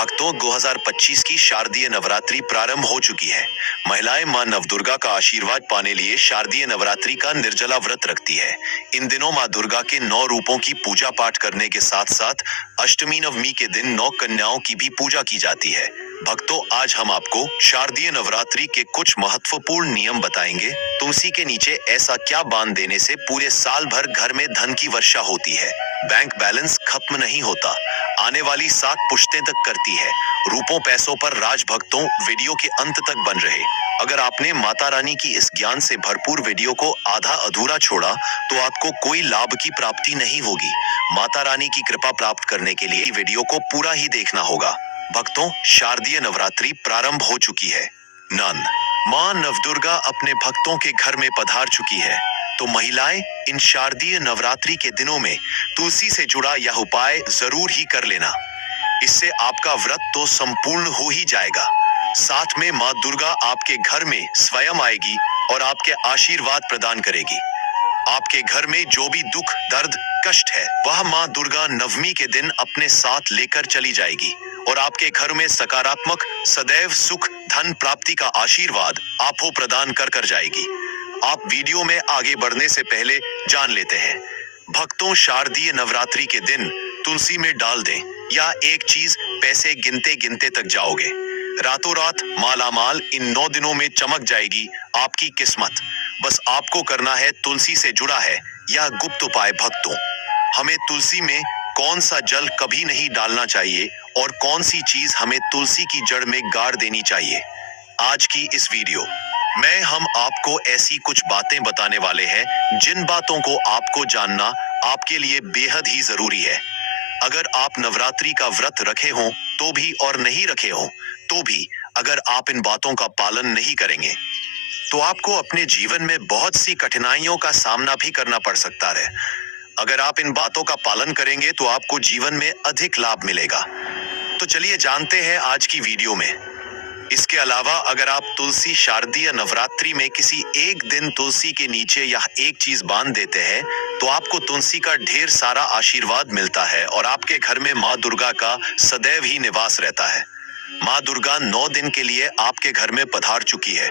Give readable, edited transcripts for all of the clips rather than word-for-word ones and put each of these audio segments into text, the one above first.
भक्तों 2025 की शारदीय नवरात्रि प्रारंभ हो चुकी है। महिलाएं मां नवदुर्गा का आशीर्वाद पाने लिए शारदीय नवरात्रि का निर्जला व्रत रखती है। इन दिनों मां दुर्गा के 9 रूपों की पूजा पाठ करने के साथ साथ अष्टमी नवमी के दिन 9 कन्याओं की भी पूजा की जाती है। भक्तों, आज हम आपको शारदीय नवरात्रि के कुछ महत्वपूर्ण नियम बताएंगे। तुलसी के नीचे ऐसा क्या बांध देने से पूरे साल भर घर में धन की वर्षा होती है, बैंक बैलेंस खत्म नहीं होता, आने वाली सात पुश्तें तक करती है। रूपों पैसों पर राज। भक्तों, वीडियो के अंत तक बन रहे। अगर आपने माता रानी की इस ज्ञान से भरपूर वीडियो को आधा अधूरा छोड़ा तो आपको कोई लाभ की प्राप्ति नहीं होगी। माता रानी की कृपा प्राप्त करने के लिए वीडियो को पूरा ही देखना होगा। भक्तों, शारदीय नवरात्रि प्रारंभ हो चुकी है। नंद मां नवदुर्गा अपने भक्तों के घर में पधार चुकी है, तो महिलाएं इन शारदीय नवरात्रि के दिनों में तुलसी से जुड़ा यह उपाय जरूर ही कर लेना। इससे आपका व्रत तो संपूर्ण हो ही जाएगा, साथ में मां दुर्गा आपके घर में स्वयं आएगी और आपके आशीर्वाद प्रदान करेगी। आपके घर में जो भी दुख, दर्द, कष्ट है, वह मां दुर्गा नवमी के दिन अपने साथ लेकर चली जाएगी और आपके घर में सकारात्मक, सदैव सुख, धन प्राप्ति का आशीर्वाद आपको प्रदान कर कर जाएगी। आप वीडियो में आगे बढ़ने से पहले जान लेते हैं। भक्तों, शारदीय नवरात्रि के दिन तुलसी में डाल दें या एक चीज, पैसे गिनते गिनते तक जाओगे। रातों रात मालामाल इन 9 दिनों में चमक जाएगी आपकी किस्मत। बस आपको करना है तुलसी से जुड़ा है यह गुप्त उपाय। भक्तों, हमें तुलसी में कौन सा जल कभी नहीं डालना चाहिए और कौन सी चीज हमें तुलसी की जड़ में गाड़ देनी चाहिए। आज की इस वीडियो में हम आपको ऐसी कुछ बातें बताने वाले हैं जिन बातों को आपको जानना आपके लिए बेहद ही जरूरी है। अगर आप नवरात्रि का व्रत रखे हों तो भी और नहीं रखे हों तो भी, अगर आप इन बातों का पालन नहीं करेंगे तो आपको अपने जीवन में बहुत सी कठिनाइयों का सामना भी करना पड़ सकता है। अगर आप इन बातों का पालन करेंगे तो आपको जीवन में अधिक लाभ मिलेगा। तो चलिए जानते हैं आज की वीडियो में। इसके अलावा अगर आप तुलसी शारदीय नवरात्रि में किसी एक दिन तुलसी के नीचे यह एक चीज बांध देते हैं तो आपको तुलसी का ढेर सारा आशीर्वाद मिलता है और आपके घर में मां दुर्गा का सदैव ही निवास रहता है। मां दुर्गा 9 दिन के लिए आपके घर में पधार चुकी है।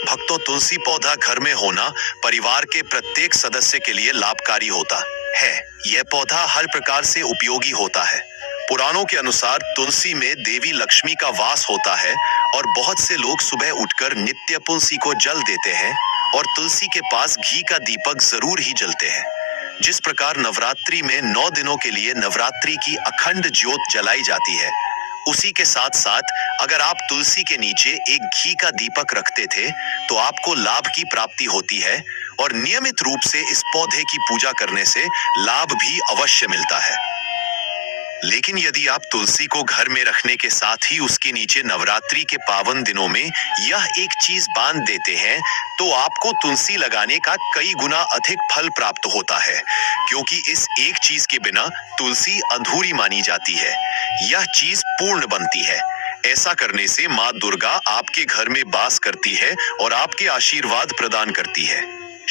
भक्तों, तुलसी पौधा घर में होना परिवार के प्रत्येक सदस्य के लिए लाभकारी होता है। यह पौधा हर प्रकार से उपयोगी होता है। पुराणों के अनुसार तुलसी में देवी लक्ष्मी का वास होता है और बहुत से लोग सुबह उठकर नित्य तुलसी को जल देते हैं और तुलसी के पास घी का दीपक जरूर ही जलते हैं। जिस प्रकार नवरात्रि में 9 दिनों के लिए नवरात्रि की अखंड ज्योत जलाई जाती है, उसी के साथ साथ अगर आप तुलसी के नीचे एक घी का दीपक रखते थे तो आपको लाभ की प्राप्ति होती है और नियमित रूप से इस पौधे की पूजा करने से लाभ भी अवश्य मिलता है। लेकिन यदि आप तुलसी को घर में रखने के साथ ही उसके नीचे नवरात्रि के पावन दिनों में यह एक चीज बांध देते हैं तो आपको तुलसी लगाने का कई गुना अधिक फल प्राप्त होता है, क्योंकि इस एक चीज के बिना तुलसी अधूरी मानी जाती है। यह चीज पूर्ण बनती है। ऐसा करने से मां दुर्गा आपके घर में वास करती है और आपके आशीर्वाद प्रदान करती है।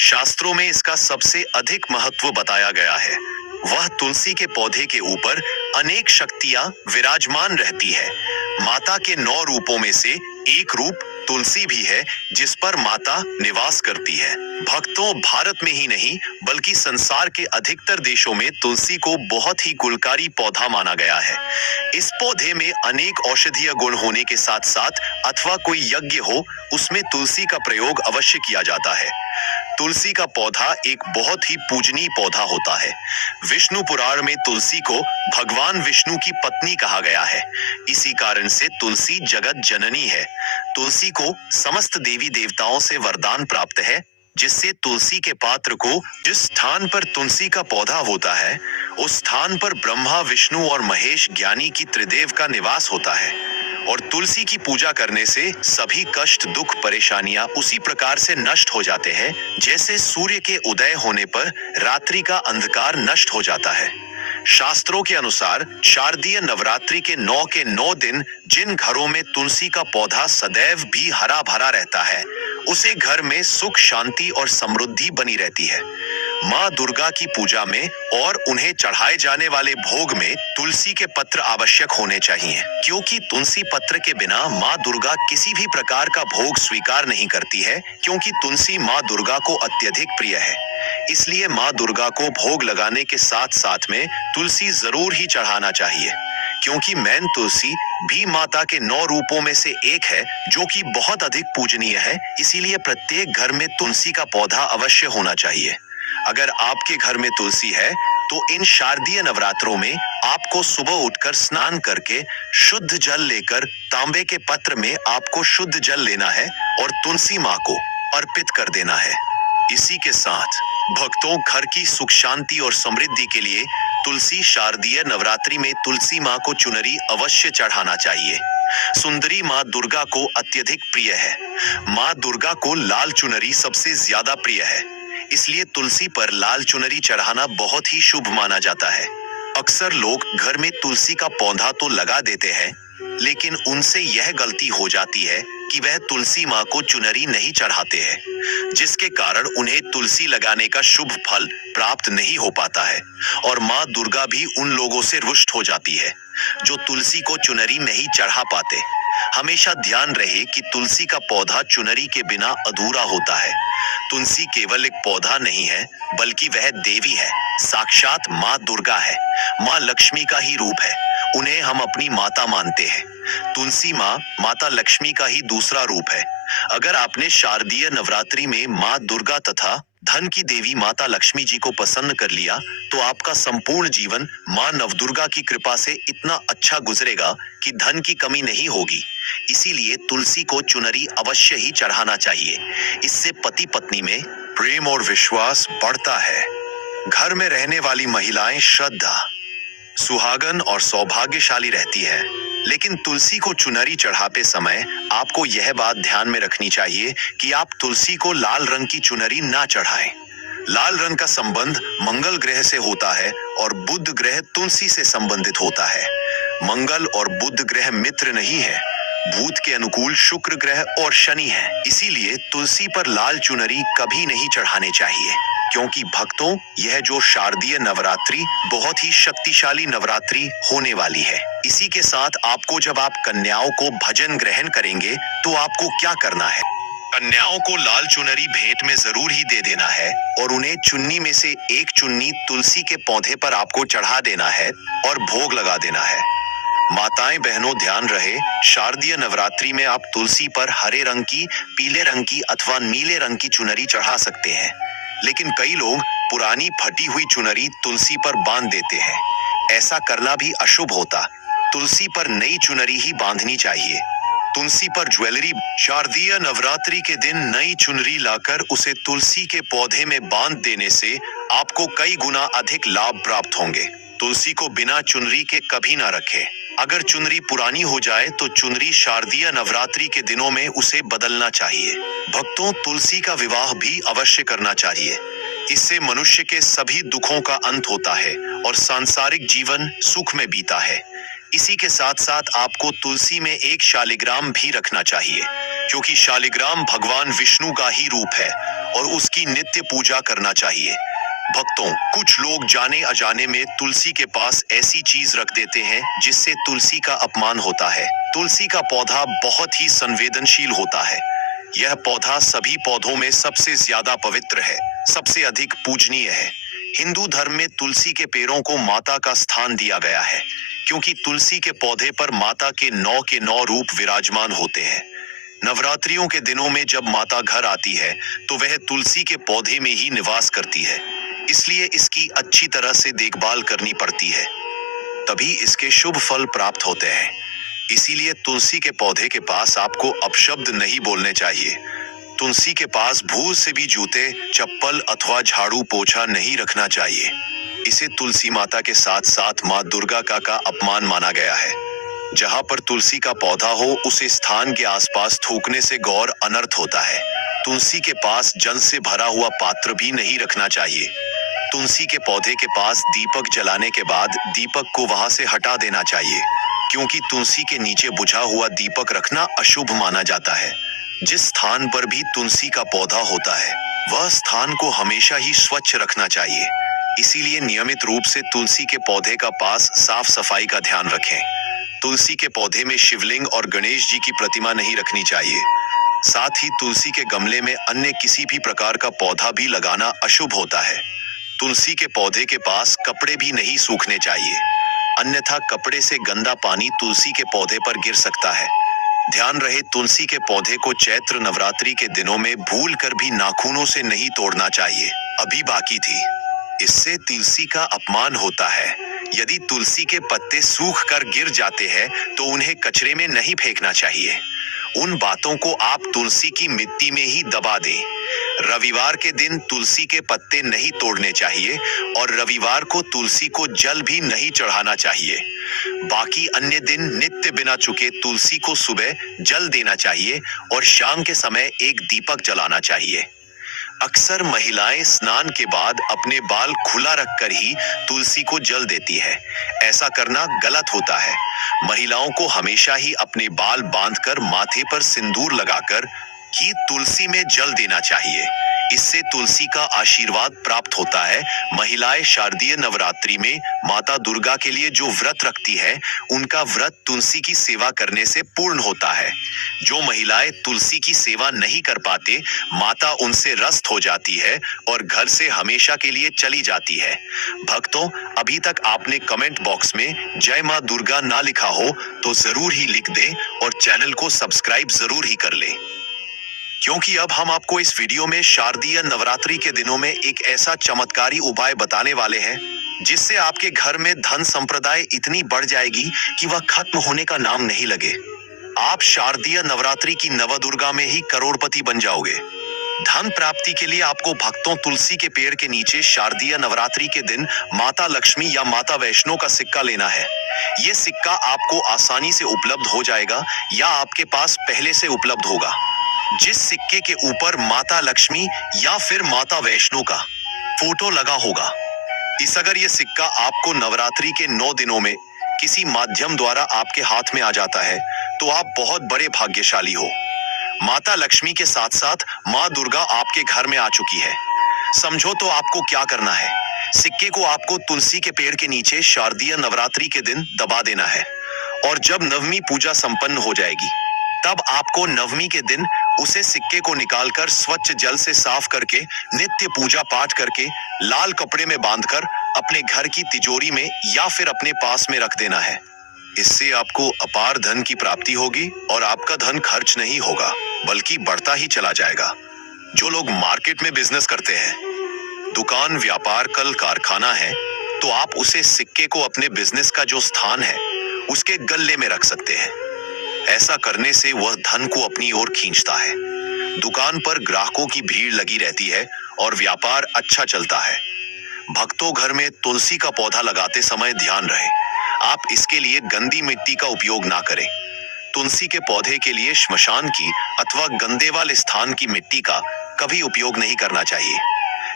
शास्त्रों में इसका सबसे अधिक महत्व बताया गया है। वह तुलसी के पौधे के ऊपर अनेक शक्तियां विराजमान रहती है। माता के 9 रूपों में से एक रूप तुलसी भी है जिस पर माता निवास करती है। भक्तों, भारत में ही नहीं बल्कि संसार के अधिकतर देशों में तुलसी को बहुत ही गुणकारी पौधा माना गया है। इस पौधे में अनेक औषधीय गुण होने के साथ साथ अथवा कोई यज्ञ हो उसमें तुलसी का प्रयोग अवश्य किया जाता है। तुलसी का पौधा एक बहुत ही पूजनीय पौधा होता है। विष्णु पुराण में तुलसी को भगवान विष्णु की पत्नी कहा गया है। इसी कारण से तुलसी जगत जननी है। तुलसी को समस्त देवी देवताओं से वरदान प्राप्त है, जिससे तुलसी के पात्र को जिस स्थान पर तुलसी का पौधा होता है उस स्थान पर ब्रह्मा, विष्णु और महेश ज्ञानी की त्रिदेव का निवास होता है। और तुलसी की पूजा करने से सभी कष्ट, दुख, परेशानियां उसी प्रकार से नष्ट हो जाते हैं जैसे सूर्य के उदय होने पर रात्रि का अंधकार नष्ट हो जाता है। शास्त्रों के अनुसार शारदीय नवरात्रि के 9 दिन जिन घरों में तुलसी का पौधा सदैव भी हरा भरा रहता है उसे घर में सुख, शांति और समृद्धि बनी रहती है। माँ दुर्गा की पूजा में और उन्हें चढ़ाए जाने वाले भोग में तुलसी के पत्र आवश्यक होने चाहिए, क्योंकि तुलसी पत्र के बिना माँ दुर्गा किसी भी प्रकार का भोग स्वीकार नहीं करती है, क्योंकि तुलसी माँ दुर्गा को अत्यधिक प्रिय है। इसलिए माँ दुर्गा को भोग लगाने के साथ साथ में तुलसी जरूर ही चढ़ाना चाहिए, क्योंकि मैन तुलसी भी माता के 9 रूपों में से एक है जो कि बहुत अधिक पूजनीय है। इसीलिए प्रत्येक घर में तुलसी का पौधा अवश्य होना चाहिए। अगर आपके घर में तुलसी है तो इन शारदीय नवरात्रों में आपको सुबह उठकर स्नान करके शुद्ध जल लेकर तांबे के पत्र में आपको शुद्ध जल लेना है और तुलसी माँ को अर्पित कर देना है। इसी के साथ भक्तों, घर की सुख शांति और समृद्धि के लिए तुलसी शारदीय नवरात्रि में तुलसी माँ को चुनरी अवश्य चढ़ाना चाहिए। सुंदरी माँ दुर्गा को अत्यधिक प्रिय है। माँ दुर्गा को लाल चुनरी सबसे ज्यादा प्रिय है, इसलिए तुलसी पर लाल चुनरी चढ़ाना बहुत ही शुभ माना जाता है। अक्सर लोग घर में तुलसी का पौधा तो लगा देते हैं, लेकिन उनसे यह गलती हो जाती है कि वह तुलसी माँ को चुनरी नहीं चढ़ाते हैं, जिसके कारण उन्हें तुलसी लगाने का शुभ फल प्राप्त नहीं हो पाता है और माँ दुर्गा भी उन लोगों से रुष्ट हो जाती है जो तुलसी को चुनरी नहीं चढ़ा पाते। हमेशा ध्यान रहे कि तुलसी का पौधा चुनरी के बिना अधूरा होता है। तुलसी केवल एक पौधा नहीं है, बल्कि वह देवी है, साक्षात माँ दुर्गा है, माँ लक्ष्मी का ही रूप है। उन्हें हम अपनी माता मानते हैं। तुलसी माँ माता लक्ष्मी का ही दूसरा रूप है। अगर आपने शारदीय नवरात्रि में माँ दुर्गा तथा धन की देवी माता लक्ष्मी जी को पसंद कर लिया तो आपका संपूर्ण जीवन माँ नवदुर्गा की कृपा से इतना अच्छा गुजरेगा कि धन की कमी नहीं होगी। इसीलिए तुलसी को चुनरी अवश्य ही चढ़ाना चाहिए। इससे पति पत्नी में प्रेम और विश्वास बढ़ता है। घर में रहने वाली महिलाएं श्रद्धा, सुहागन और सौभाग्यशाली रहती है। लेकिन तुलसी को चुनरी चढ़ाते समय आपको यह बात ध्यान में रखनी चाहिए कि आप तुलसी को लाल रंग की चुनरी ना चढ़ाएं। लाल रंग का संबंध मंगल ग्रह से होता है और बुध ग्रह तुलसी से संबंधित होता है। मंगल और बुध ग्रह मित्र नहीं है। भूत के अनुकूल शुक्र ग्रह और शनि है। इसीलिए तुलसी पर लाल चुनरी कभी नहीं चढ़ाने चाहिए, क्योंकि भक्तों, यह जो शारदीय नवरात्रि बहुत ही शक्तिशाली नवरात्रि होने वाली है। इसी के साथ आपको जब आप कन्याओं को भजन ग्रहण करेंगे तो आपको क्या करना है? कन्याओं को लाल चुनरी भेंट में जरूर ही दे देना है और उन्हें चुन्नी में से एक चुन्नी तुलसी के पौधे पर आपको चढ़ा देना है और भोग लगा देना है। माताएं बहनों, ध्यान रहे, शारदीय नवरात्रि में आप तुलसी पर हरे रंग की, पीले रंग की अथवा नीले रंग की चुनरी चढ़ा सकते हैं, लेकिन कई लोग पुरानी फटी हुई चुनरी तुलसी पर बांध देते हैं। ऐसा करना भी अशुभ होता। तुलसी पर नई चुनरी ही बांधनी चाहिए। तुलसी पर ज्वेलरी, शारदीय नवरात्रि के दिन नई चुनरी लाकर उसे तुलसी के पौधे में बांध देने से आपको कई गुना अधिक लाभ प्राप्त होंगे। तुलसी को बिना चुनरी के कभी ना रखें। अगर चुनरी पुरानी हो जाए तो चुनरी शारदीय नवरात्रि के दिनों में उसे बदलना चाहिए। भक्तों, तुलसी का विवाह भी अवश्य करना चाहिए। इससे मनुष्य के सभी दुखों का अंत होता है और सांसारिक जीवन सुख में बीता है। इसी के साथ साथ आपको तुलसी में एक शालिग्राम भी रखना चाहिए, क्योंकि शालिग्राम भगवान विष्णु का ही रूप है और उसकी नित्य पूजा करना चाहिए। भक्तों, कुछ लोग जाने अजाने में तुलसी के पास ऐसी चीज रख देते हैं जिससे तुलसी का अपमान होता है। तुलसी का पौधा बहुत ही संवेदनशील होता है। यह पौधा सभी पौधों में सबसे ज्यादा पवित्र है, सबसे अधिक पूजनीय है। हिंदू धर्म में तुलसी के पेड़ों को माता का स्थान दिया गया है, क्योंकि तुलसी के पौधे पर माता के 9 रूप विराजमान होते हैं। नवरात्रियों के दिनों में जब माता घर आती है तो वह तुलसी के पौधे में ही निवास करती है, इसलिए इसकी अच्छी तरह से देखभाल करनी पड़ती है, तभी इसके शुभ फल प्राप्त होते हैं। इसीलिए तुलसी के पौधे के पास आपको अपशब्द नहीं बोलने चाहिए। तुलसी के पास भूल से भी जूते, चप्पल अथवा झाड़ू पोछा नहीं रखना चाहिए। इसे तुलसी माता के साथ साथ माँ दुर्गा का अपमान माना गया है। जहाँ पर तुलसी का पौधा हो उसे स्थान के आसपास थूकने से घोर अनर्थ होता है। तुलसी के पास जल से भरा हुआ पात्र भी नहीं रखना चाहिए। तुलसी के पौधे के पास दीपक जलाने के बाद दीपक को वहां से हटा देना चाहिए, क्योंकि तुलसी के नीचे बुझा हुआ दीपक रखना अशुभ माना जाता है। जिस स्थान पर भी तुलसी का पौधा होता है वह स्थान को हमेशा ही स्वच्छ रखना चाहिए। इसीलिए नियमित रूप से तुलसी के पौधे का पास साफ सफाई का ध्यान रखें। तुलसी के पौधे में शिवलिंग और गणेश जी की प्रतिमा नहीं रखनी चाहिए। साथ ही तुलसी के गमले में अन्य किसी भी प्रकार का पौधा भी लगाना अशुभ होता है। तुलसी के पौधे के पास कपड़े भी नहीं सूखने चाहिए, अन्यथा कपड़े से गंदा पानी तुलसी के पौधे पर गिर सकता है। ध्यान रहे, तुलसी के पौधे को चैत्र नवरात्रि के दिनों में भूल कर भी नाखूनों से नहीं तोड़ना चाहिए। अभी बाकी थी, इससे तुलसी का अपमान होता है। यदि तुलसी के पत्ते सूख कर गिर जाते हैं तो उन्हें कचरे में नहीं फेंकना चाहिए। उन बातों को आप तुलसी की मिट्टी में ही दबा दें। रविवार के दिन तुलसी के पत्ते नहीं तोड़ने चाहिए और रविवार को तुलसी को जल भी नहीं चढ़ाना चाहिए। बाकी अन्य दिन नित्य बिना चुके तुलसी को सुबह जल देना चाहिए और शाम के समय एक दीपक जलाना चाहिए। अक्सर महिलाएं स्नान के बाद अपने बाल खुला रखकर ही तुलसी को जल देती है। ऐसा करना गलत होता है। महिलाओं को हमेशा ही अपने बाल बांधकर माथे पर सिंदूर लगाकर ही तुलसी में जल देना चाहिए। इससे तुलसी का आशीर्वाद प्राप्त होता है। महिलाएं शारदीय नवरात्रि में माता दुर्गा के लिए जो व्रत रखती है, उनका व्रत तुलसी की सेवा करने से पूर्ण होता है। जो महिलाएं तुलसी की सेवा नहीं कर पाते, माता उनसे रस्त हो जाती है और घर से हमेशा के लिए चली जाती है। भक्तों, अभी तक आपने कमेंट बॉक्स में जय मां दुर्गा ना लिखा हो तो जरूर ही लिख दें और चैनल को सब्सक्राइब जरूर ही कर लें, क्योंकि अब हम आपको इस वीडियो में शारदीय नवरात्रि के दिनों में एक ऐसा चमत्कारी उपाय बताने वाले हैं जिससे आपके घर में धन संप्रदाय इतनी बढ़ जाएगी कि वह खत्म होने का नाम नहीं लगे। आप शारदीय नवरात्रि की नवदुर्गा में ही करोड़पति बन जाओगे। धन प्राप्ति के लिए आपको भक्तों तुलसी के पेड़ के नीचे शारदीय नवरात्रि के दिन माता लक्ष्मी या माता वैष्णो का सिक्का लेना है। ये सिक्का आपको आसानी से उपलब्ध हो जाएगा या आपके पास पहले से उपलब्ध होगा। जिस सिक्के के ऊपर माता लक्ष्मी या फिर माता वैष्णो का फोटो लगा होगा, अगर ये सिक्का आपको नवरात्रि के 9 दिनों में किसी माध्यम द्वारा आपके हाथ में आ जाता है तो आप बहुत बड़े भाग्यशाली हो। माता लक्ष्मी के साथ साथ माँ दुर्गा आपके घर में आ चुकी है। समझो तो आपको क्या करना है। सिक्के को आपको तुलसी के पेड़ के नीचे शारदीय नवरात्रि के दिन दबा देना है और जब नवमी पूजा संपन्न हो जाएगी तब आपको नवमी के दिन उसे सिक्के को निकालकर स्वच्छ जल से साफ करके नित्य पूजा पाठ करके लाल कपड़े में बांधकर अपने घर की तिजोरी में या फिर अपने पास में रख देना है। इससे आपको अपार धन की प्राप्ति होगी और आपका धन खर्च नहीं होगा बल्कि बढ़ता ही चला जाएगा। जो लोग मार्केट में बिजनेस करते हैं, दुकान, व्यापार, कल कारखाना है, तो आप उसे सिक्के को अपने बिजनेस का जो स्थान है उसके गल्ले में रख सकते हैं। ऐसा करने से वह धन को अपनी ओर खींचता है। दुकान पर ग्राहकों की भीड़ लगी रहती है और व्यापार अच्छा चलता है। भक्तों, घर में तुलसी का पौधा लगाते समय ध्यान रहे, आप इसके लिए गंदी मिट्टी का उपयोग ना करें। तुलसी के पौधे के लिए श्मशान की अथवा गंदे वाले स्थान की मिट्टी का कभी उपयोग नहीं करना चाहिए,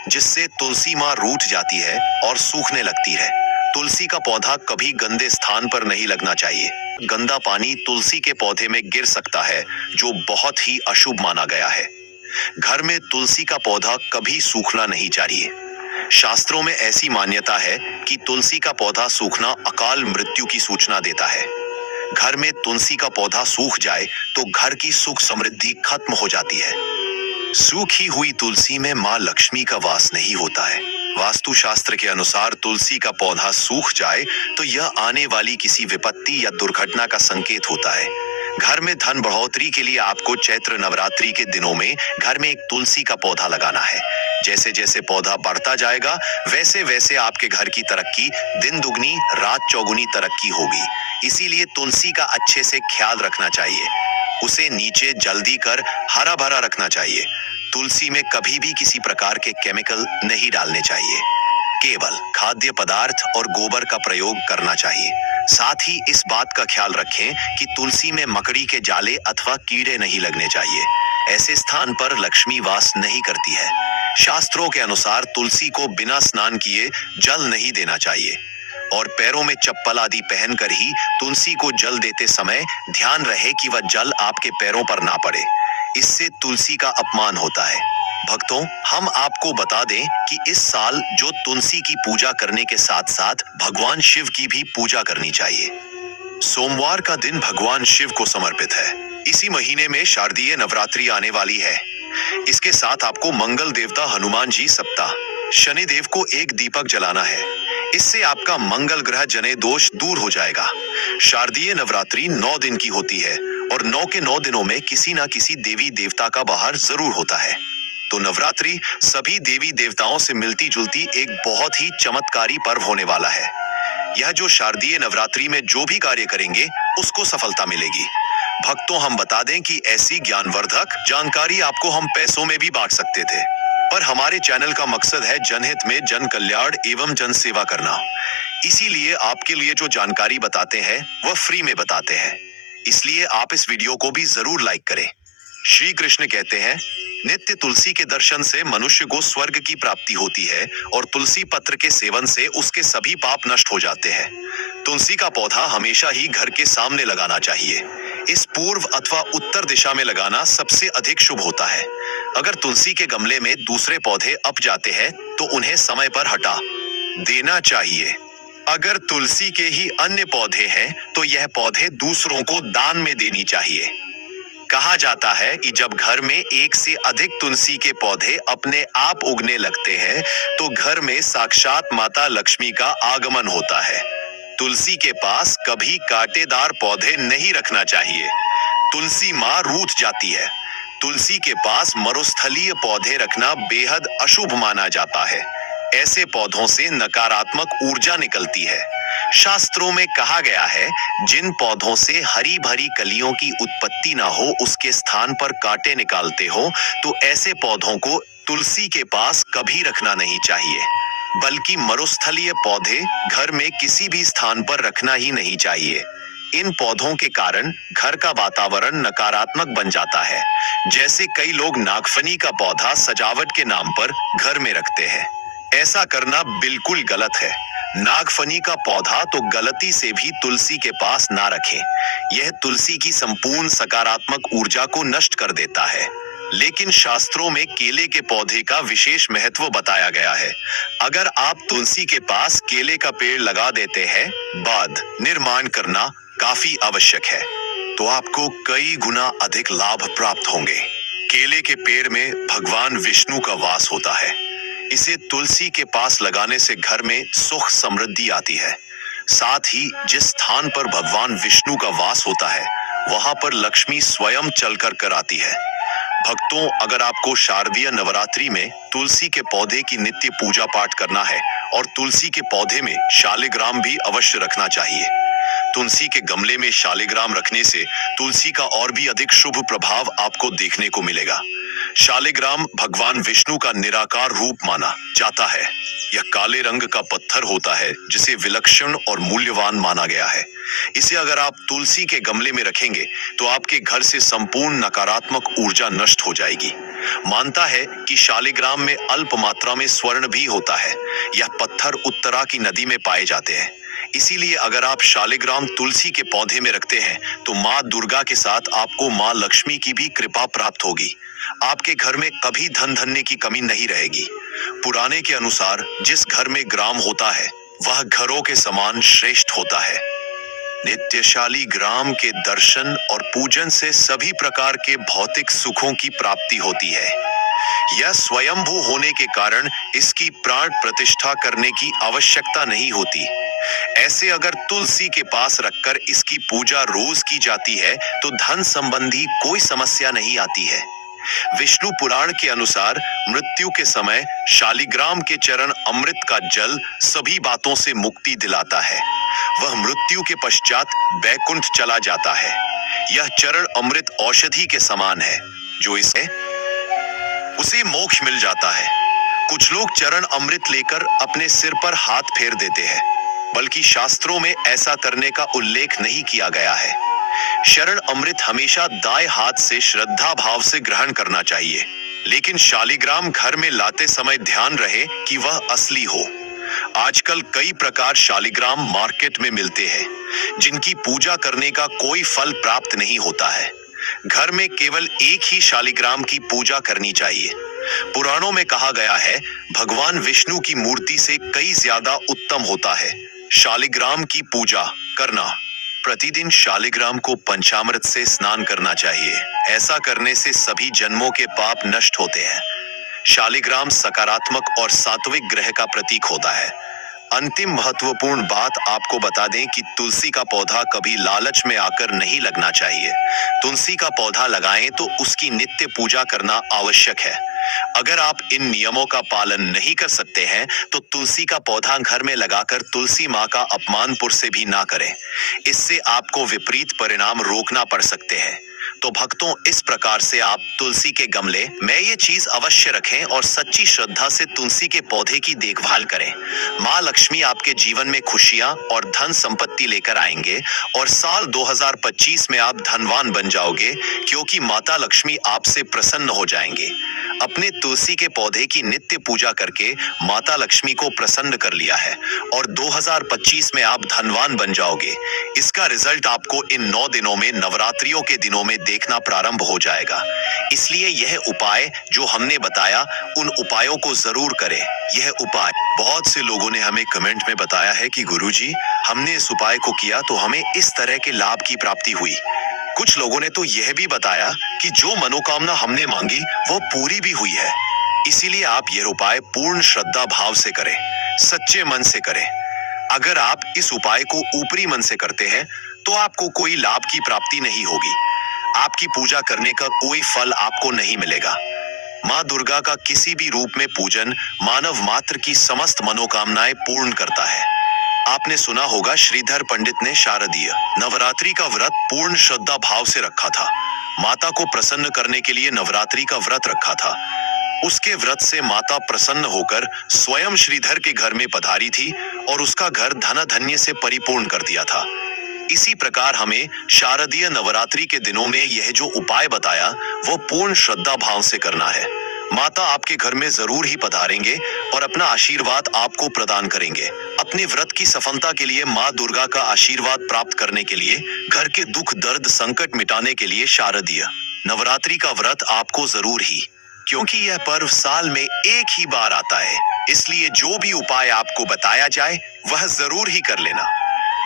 जिससे तुलसी मां रूठ जाती है और सूखने लगती है। तुलसी का पौधा कभी गंदे स्थान पर नहीं लगना चाहिए। गंदा पानी तुलसी के पौधे में गिर सकता है, जो बहुत ही अशुभ माना गया है। घर में तुलसी का पौधा कभी सूखना नहीं चाहिए। शास्त्रों में ऐसी मान्यता है कि तुलसी का पौधा सूखना अकाल मृत्यु की सूचना देता है। घर में तुलसी का पौधा सूख जाए तो घर की सुख समृद्धि खत्म हो जाती है। सूखी हुई तुलसी में मां लक्ष्मी का वास नहीं होता है। वास्तु शास्त्र के अनुसार तुलसी का पौधा सूख जाए तो यह आने वाली किसी विपत्ति या दुर्घटना का संकेत होता है। घर में धन बढ़ोतरी के लिए आपको चैत्र नवरात्रि के दिनों में घर में एक तुलसी का पौधा लगाना है। जैसे जैसे पौधा बढ़ता जाएगा वैसे वैसे आपके घर की तरक्की दिन दुगनी रात चौगुनी तरक्की होगी। इसीलिए तुलसी का अच्छे से ख्याल रखना चाहिए। उसे नीचे जल्दी कर हरा भरा रखना चाहिए। तुलसी में कभी भी किसी प्रकार के केमिकल नहीं डालने चाहिए। केवल खाद्य पदार्थ और गोबर का प्रयोग करना चाहिए। साथ ही इस बात का ख्याल रखें कि तुलसी में मकड़ी के जाले अथवा कीड़े नहीं लगने चाहिए। ऐसे स्थान पर लक्ष्मी वास नहीं करती है। शास्त्रों के अनुसार तुलसी को बिना स्नान किए जल नहीं देना चाहिए और पैरों में चप्पल आदि पहनकर ही तुलसी को जल देते समय ध्यान रहे कि वह जल आपके पैरों पर ना पड़े। इससे तुलसी का अपमान होता है। भक्तों, हम आपको बता दें कि इस साल जो तुलसी की पूजा करने के साथ साथ भगवान शिव की भी पूजा करनी चाहिए। सोमवार का दिन भगवान शिव को समर्पित है। इसी महीने में शारदीय नवरात्रि आने वाली है। इसके साथ आपको मंगल देवता हनुमान जी सप्ताह शनि देव को एक दीपक जलाना है। इससे आपका मंगल ग्रह जने दोष दूर हो जाएगा। शारदीय नवरात्रि 9 दिन की होती है और 9 के 9 दिनों में किसी ना किसी देवी देवता का बाहर जरूर होता है। तो नवरात्रि सभी देवी देवताओं से मिलती जुलती एक बहुत ही चमत्कारी पर्व होने वाला है। यह जो शारदीय नवरात्रि में जो भी कार्य करेंगे उसको सफलता मिलेगी। भक्तों, हम बता दें कि ऐसी ज्ञानवर्धक जानकारी आपको हम पैसों में भी बांट सकते थे, पर हमारे चैनल का मकसद है जनहित में जन कल्याण एवं जन सेवा करना। इसीलिए आपके लिए जो जानकारी बताते हैं वह फ्री में बताते हैं। इसलिए आप इस वीडियो को भी जरूर लाइक करें। श्री कृष्ण कहते हैं, नित्य तुलसी के दर्शन से मनुष्य को स्वर्ग की प्राप्ति होती है और तुलसी पत्र के सेवन से उसके सभी पाप नष्ट हो जाते हैं। तुलसी का पौधा हमेशा ही घर के सामने लगाना चाहिए। इस पूर्व अथवा उत्तर दिशा में लगाना सबसे अधिक शुभ होता है। अगर तुलसी के गमले में दूसरे पौधे अप जाते हैं तो उन्हें समय पर हटा देना चाहिए। अगर तुलसी के ही अन्य पौधे हैं तो यह पौधे दूसरों को दान में देनी चाहिए। कहा जाता है कि जब घर में एक से अधिक तुलसी के पौधे अपने आप उगने लगते हैं तो घर में साक्षात माता लक्ष्मी का आगमन होता है। तुलसी के पास कभी कांटेदार पौधे नहीं रखना चाहिए। तुलसी माँ रूठ जाती है। तुलसी के पास मरुस्थलीय पौधे रखना बेहद अशुभ माना जाता है। ऐसे पौधों से नकारात्मक ऊर्जा निकलती है। शास्त्रों में कहा गया है, जिन पौधों से हरी भरी कलियों की उत्पत्ति ना हो उसके स्थान पर कांटे निकालते हो, तो ऐसे पौधों को तुलसी के पास कभी रखना नहीं चाहिए। बल्कि मरुस्थलीय पौधे घर में किसी भी स्थान पर रखना ही नहीं चाहिए। इन पौधों के कारण घर का वातावरण नकारात्मक बन जाता है। जैसे कई लोग नागफनी का पौधा सजावट के नाम पर घर में रखते हैं। ऐसा करना बिल्कुल गलत है। नागफनी का पौधा तो गलती से भी तुलसी के पास ना रखें। यह तुलसी की संपूर्ण सकारात्मक ऊर्जा को नष्ट कर देता है। लेकिन शास्त्रों में केले के पौधे का विशेष महत्व बताया गया है। अगर आप तुलसी के पास केले का पेड़ लगा देते हैं, बाद निर्माण करना काफी आवश्यक है, तो आपको कई गुना अधिक लाभ प्राप्त होंगे। केले के पेड़ में भगवान विष्णु का वास होता है। इसे तुलसी के पास लगाने से घर में सुख समृद्धि आती है। साथ ही जिस स्थान पर भगवान विष्णु का वास होता है वहां पर लक्ष्मी स्वयं चलकर कर आती है। भक्तों, अगर आपको शारदीय नवरात्रि में तुलसी के पौधे की नित्य पूजा पाठ करना है और तुलसी के पौधे में शालिग्राम भी अवश्य रखना चाहिए। तुलसी के गमले में शालिग्राम रखने से तुलसी का और भी अधिक शुभ प्रभाव आपको देखने को मिलेगा। शालिग्राम भगवान विष्णु का निराकार रूप माना जाता है। यह काले रंग का पत्थर होता है जिसे विलक्षण और मूल्यवान माना गया है। इसे अगर आप तुलसी के गमले में रखेंगे तो आपके घर से संपूर्ण नकारात्मक ऊर्जा नष्ट हो जाएगी। मानता है कि शालिग्राम में अल्प मात्रा में स्वर्ण भी होता है। यह पत्थर उत्तरा की नदी में पाए जाते हैं। इसीलिए अगर आप शालिग्राम तुलसी के पौधे में रखते हैं तो माँ दुर्गा के साथ आपको माँ लक्ष्मी की भी कृपा प्राप्त होगी। आपके घर में कभी धन धान्य की कमी नहीं रहेगी। पुराने के अनुसार जिस घर में ग्राम होता है वह घरों के समान श्रेष्ठ होता है। नित्यशाली ग्राम के दर्शन और पूजन से सभी प्रकार के भौतिक सुखों की प्राप्ति होती है। यह स्वयंभू होने के कारण इसकी प्राण प्रतिष्ठा करने की आवश्यकता नहीं होती। ऐसे अगर तुलसी के पास रखकर इसकी पूजा रोज की जाती है तो धन संबंधी कोई समस्या नहीं आती है। विष्णु पुराण के अनुसार मृत्यु के समय शालिग्राम के चरण अमृत का जल सभी बातों से मुक्ति दिलाता है। वह मृत्यु के पश्चात बैकुंठ चला जाता है। यह चरण अमृत औषधि के समान है, जो इसे उसे मोक्ष मिल जाता है। कुछ लोग चरण अमृत लेकर अपने सिर पर हाथ फेर देते हैं, बल्कि शास्त्रों में ऐसा करने का उल्लेख नहीं किया गया है। शरण अमृत हमेशा दाएं हाथ से श्रद्धा भाव से ग्रहण करना चाहिए। लेकिन शालिग्राम घर में लाते समय ध्यान रहे कि वह असली हो। आजकल कई प्रकार शालिग्राम मार्केट में मिलते हैं, जिनकी पूजा करने का कोई फल प्राप्त नहीं होता है। घर में केवल एक ही शालिग्राम की पूजा करनी चाहिए। पुराणों में कहा गया है, भगवान विष्णु की मूर्ति से कई ज्यादा उत्तम होता है शालिग्राम की पूजा करना। प्रतिदिन शालिग्राम को पंचामृत से स्नान करना चाहिए। ऐसा करने से सभी जन्मों के पाप नष्ट होते हैं। शालिग्राम सकारात्मक और सात्विक ग्रह का प्रतीक होता है। अंतिम महत्वपूर्ण बात आपको बता दें कि तुलसी का पौधा कभी लालच में आकर नहीं लगना चाहिए। तुलसी का पौधा लगाएं तो उसकी नित्य पूजा करना आवश्यक है। अगर आप इन नियमों का पालन नहीं कर सकते हैं तो तुलसी का पौधा घर में लगाकर तुलसी माँ का अपमान पुर से भी ना करें। इससे आपको विपरीत परिणाम रोकना पड़ सकते हैं। तो भक्तों, इस प्रकार से आप तुलसी के गमले में ये चीज अवश्य रखें और सच्ची श्रद्धा से तुलसी के पौधे की देखभाल करें। माँ लक्ष्मी आपके जीवन में खुशियां और धन संपत्ति लेकर आएंगे और साल 2025 में आप धनवान बन जाओगे, क्योंकि माता लक्ष्मी आपसे प्रसन्न हो जाएंगे। अपने तुलसी के पौधे की नित्य पूजा करके माता लक्ष्मी को प्रसन्न कर लिया है और 2025 में आप धनवान बन जाओगे। इसका रिजल्ट आपको इन 9 दिनों में, नवरात्रियों के दिनों में देखना प्रारंभ हो जाएगा। इसलिए यह उपाय जो हमने बताया, उन उपायों को जरूर करें। यह उपाय बहुत से लोगों ने हमें कमेंट में बताया है कि गुरुजी, हमने इस उपाय को किया तो हमें इस तरह के लाभ की प्राप्ति हुई। कुछ लोगों ने तो यह भी बताया कि जो मनोकामना हमने मांगी वो पूरी भी हुई है। इसीलिए आप यह उपाय पूर्ण श्रद्धा भाव से करें, सच्चे मन से करें। अगर आप इस उपाय को ऊपरी मन से करते हैं तो आपको कोई लाभ की प्राप्ति नहीं होगी। आपकी पूजा करने का कोई फल आपको नहीं मिलेगा। माँ दुर्गा का किसी भी रूप में पूजन मानव मात्र की समस्त मनोकामनाएं पूर्ण करता है। आपने सुना होगा, श्रीधर पंडित ने शारदीय नवरात्रि का व्रत पूर्ण श्रद्धा भाव से रखा था। माता को प्रसन्न करने के लिए नवरात्रि का व्रत रखा था। उसके व्रत से माता प्रसन्न होकर स्वयं श्रीधर के घर में पधारी थी और उसका घर धन धन्य से परिपूर्ण कर दिया था। इसी प्रकार हमें शारदीय नवरात्रि के दिनों में यह जो उपाय बताया वो पूर्ण श्रद्धा भाव से करना है। माता आपके घर में जरूर ही पधारेंगे और अपना आशीर्वाद आपको प्रदान करेंगे। अपने व्रत की सफलता के लिए माँ दुर्गा का आशीर्वाद प्राप्त करने के लिए, घर के दुख दर्द संकट मिटाने के लिए शारदीय नवरात्रि का व्रत आपको जरूर ही, क्योंकि यह पर्व साल में एक ही बार आता है, इसलिए जो भी उपाय आपको बताया जाए वह जरूर ही कर लेना।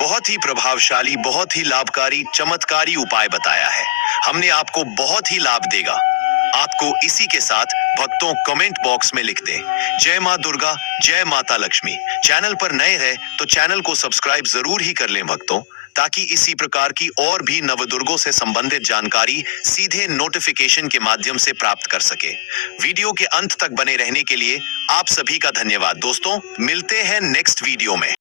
बहुत ही प्रभावशाली, बहुत ही लाभकारी, चमत्कारी उपाय बताया है। हमने आपको बहुत ही लाभ देगा। आपको इसी के साथ भक्तों कमेंट बॉक्स में लिख दें, जय माँ दुर्गा, जय माता लक्ष्मी। चैनल पर नए हैं तो चैनल को सब्सक्राइब जरूर ही कर लें भक्तों, ताकि इसी प्रकार की और भी नवदुर्गों से संबंधित जानकारी सीधे नोटिफिकेशन के माध्यम से प्राप्त कर सके। वीडियो के अंत तक बने रहने के लिए आप सभी का धन्यवाद दोस्तों। मिलते हैं नेक्स्ट वीडियो में।